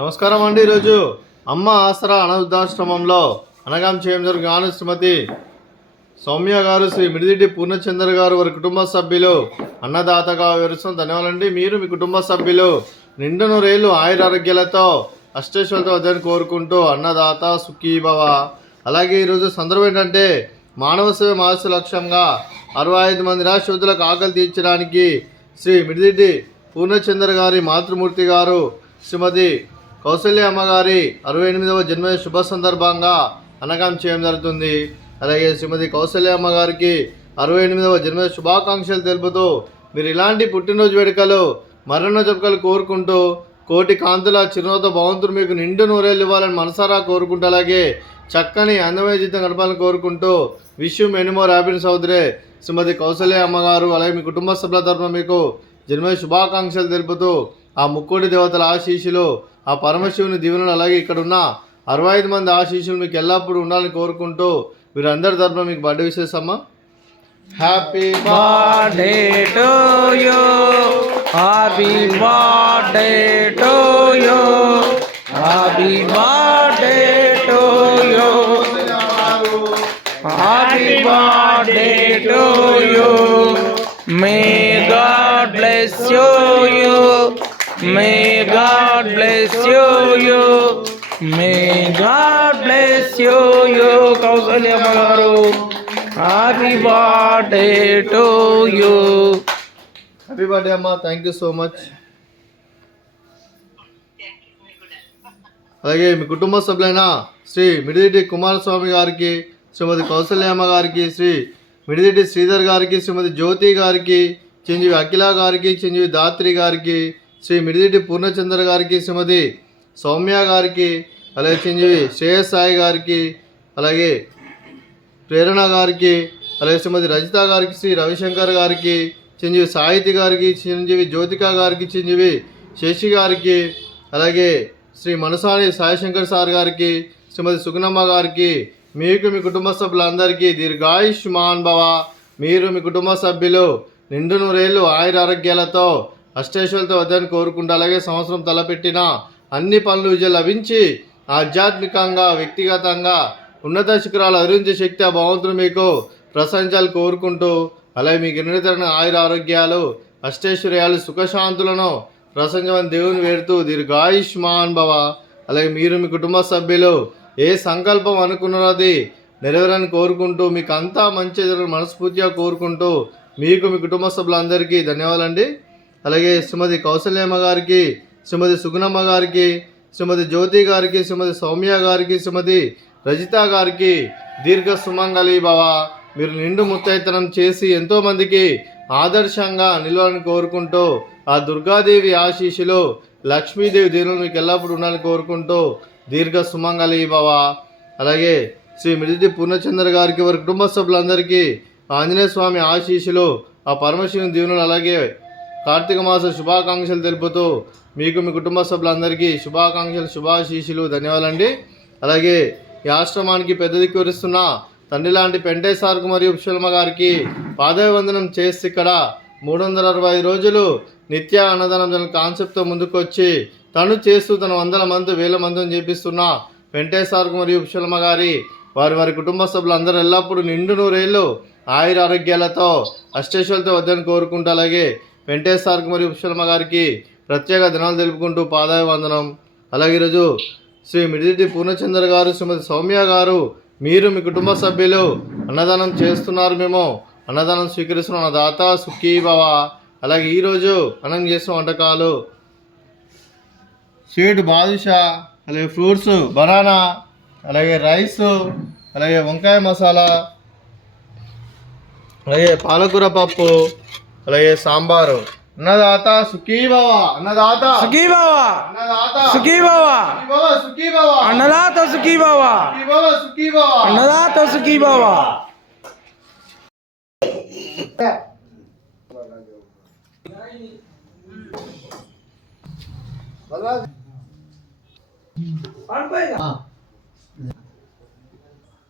నమస్కారం అండి. ఈరోజు అమ్మ ఆసరా అనాథాశ్రమంలో అనగాం చేయడం గాను శ్రీమతి సౌమ్య గారు, శ్రీ మిడిదిటి పూర్ణచంద్ర గారు వారి కుటుంబ సభ్యులు అన్నదాతగా వివరిస్తున్న ధన్యవాదాలండి. మీరు మీ కుటుంబ సభ్యులు నిండు నూరేళ్లు ఆయురారోగ్యాలతో అష్టేశ్వరులతో వద్దని కోరుకుంటూ అన్నదాత సుఖీభవ. అలాగే ఈరోజు సందర్భం ఏంటంటే మానవ సేవ మహస్సు లక్ష్యంగా 65 మంది నిరాశ్రితులకు ఆకలి తీర్చడానికి శ్రీ మిడిదిటి పూర్ణచంద్ర గారి మాతృమూర్తి గారు శ్రీమతి కౌసల్య అమ్మగారి 68వ జన్మ శుభ సందర్భంగా అన్నగాం చేయడం జరుగుతుంది. అలాగే శ్రీమతి కౌసల్య అమ్మగారికి 68వ జన్మ శుభాకాంక్షలు తెలుపుతూ మీరు ఇలాంటి పుట్టినరోజు వేడుకలు మరెన్నో జరుపుకలు కోరుకుంటూ కోటి కాంతుల చిరునవ్వుతో భగవంతుడు మీకు నిండు నూరేళ్ళు ఇవ్వాలని మనసారా కోరుకుంటూ అలాగే చక్కని అందమైన జీవితం గడపాలని కోరుకుంటూ wish you many more happiness అవుతురే శ్రీమతి కౌసల్య అమ్మగారు. అలాగే మీ కుటుంబ సభ్యుల తరఫున మీకు జన్మ శుభాకాంక్షలు తెలుపుతూ ఆ ముక్కోటి దేవతల ఆశీస్సులు, ఆ పరమశివుని దీవెనలు, అలాగే ఇక్కడ ఉన్న 65 మంది ఆశీస్సులు మీకు ఎల్లప్పుడూ ఉండాలని కోరుకుంటూ వీరందరి తరఫున మీకు బర్త్డే విషెస్ అమ్మా. Happy birthday to you, happy birthday to you, happy birthday to you, happy birthday to you. May God bless you, may God bless you, may God bless you, Kausalya Amagaru. Happy birthday to you. Happy birthday Amma, thank you so much. అలాగే మీ కుటుంబ సభ్యులైన శ్రీ మిడిదిటి కుమారస్వామి గారికి, శ్రీమతి కౌసల్య అమ్మ గారికి, శ్రీ మిడిదిటి శ్రీధర్ గారికి, శ్రీమతి జ్యోతి గారికి, చిరంజీవి అఖిల గారికి, చిరంజీవి దాత్రి గారికి, శ్రీ మిడిదిటి పూర్ణచంద్ర గారికి, శ్రీమతి సౌమ్య గారికి, అలాగే చిరంజీవి శ్రేయస్ సాయి గారికి, అలాగే ప్రేరణ గారికి, అలాగే శ్రీమతి రజిత గారికి, శ్రీ రవిశంకర్ గారికి, చిరంజీవి సాహితి గారికి, చిరంజీవి జ్యోతిక గారికి, చిరంజీవి శశి గారికి, అలాగే శ్రీ మనసాని సాయిశంకర్ సార్ గారికి, శ్రీమతి సుగుణమ్మ గారికి, మీకు మీ కుటుంబ సభ్యులందరికీ దీర్ఘాయుష్మాన్ భవ. మీరు మీ కుటుంబ సభ్యులు నిండు నూరేళ్ళు ఆయురారోగ్యాలతో అష్టేశ్వరులతో వద్దని కోరుకుంటూ అలాగే సంవత్సరం తలపెట్టిన అన్ని పనులు విజయం లభించి ఆధ్యాత్మికంగా వ్యక్తిగతంగా ఉన్నత శిఖరాలు అధిరించే శక్తి ఆ భగవంతుడు మీకు ప్రశంసాలు కోరుకుంటూ అలాగే మీకు నిరంతరమైన ఆయుర ఆరోగ్యాలు అష్టైశ్వర్యాలు సుఖశాంతులను ప్రశంసమని దేవుని వేడుతూ దీర్ఘాయుష్మాన్ భవ. అలాగే మీరు మీ కుటుంబ సభ్యులు ఏ సంకల్పం అనుకున్నారో అది నెరవేరని కోరుకుంటూ మీకు అంతా మంచి మనస్ఫూర్తిగా కోరుకుంటూ మీకు మీ కుటుంబ సభ్యులందరికీ ధన్యవాదాలండి. అలాగే శ్రీమతి కౌసల్యమ్మ గారికి, శ్రీమతి సుగుణమ్మ గారికి, శ్రీమతి జ్యోతి గారికి, శ్రీమతి సౌమ్య గారికి, శ్రీమతి రజిత గారికి దీర్ఘ సుమంగళి భవ. మీరు నిండు ముత్తైతనం చేసి ఎంతోమందికి ఆదర్శంగా నిలవాలని కోరుకుంటూ ఆ దుర్గాదేవి ఆశీస్సులు, లక్ష్మీదేవి దీనులు మీకు ఎల్లప్పుడూ ఉండాలని కోరుకుంటూ దీర్ఘ సుమంగళి భవ. అలాగే శ్రీ మిడిదిటి పూర్ణచంద్ర గారికి వారి కుటుంబ సభ్యులందరికీ ఆంజనేయ స్వామి ఆశీస్సులు, ఆ పరమశివుని దీవునులు, అలాగే కార్తీక మాస శుభాకాంక్షలు తెలుపుతూ మీకు మీ కుటుంబ సభ్యులందరికీ శుభాకాంక్షలు, శుభాశీస్సులు, ధన్యవాదాలండి. అలాగే ఈ ఆశ్రమానికి పెద్ద దిక్కు వరిస్తున్న తండ్రి లాంటి పెంటే సార్కు మరియు పుష్పలమ్మ గారికి పాదవందనం చేసి ఇక్కడ 365 రోజులు నిత్య అన్నదానం కాన్సెప్ట్తో ముందుకొచ్చి తను చేస్తూ తన 100 మంది 1000 మందిని చేపిస్తున్న పెంటే సార్కు మరియు పుష్పలమ్మ గారి వారి కుటుంబ సభ్యులందరూ ఎల్లప్పుడూ నిండు నూరేళ్ళు ఆయుర ఆరోగ్యాలతో అష్టేశ్వరులతో వద్దని కోరుకుంటూ అలాగే వెంకటేశ్వర్కి మరియు పుష్పలమ్మ గారికి ప్రత్యేక దినాలు తెలుపుకుంటూ పాదాభివందనం. అలాగే ఈరోజు శ్రీ మిడిదిటి పూర్ణచంద్ర గారు, శ్రీమతి సౌమ్య గారు మీరు మీ కుటుంబ సభ్యులు అన్నదానం చేస్తున్నారు, మేము అన్నదానం స్వీకరిస్తున్నాం, అన్నదాత సుఖీభవ. అలాగే ఈరోజు అన్నం చేసిన వంటకాలు స్వీట్ బాదుషా, అలాగే ఫ్రూట్స్ బనానా, అలాగే రైస్, అలాగే వంకాయ మసాలా, అలాగే పాలకూర పప్పు, అలాగే సాంబారు. అన్నదాత సుఖీభవ, అన్నదాత సుఖీభవ, అన్నదాత సుఖీభవ, సుఖీభవ, అన్నదాత సుఖీభవ, సుఖీభవ, అన్నదాత సుఖీభవ.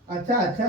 अच्छा अच्छा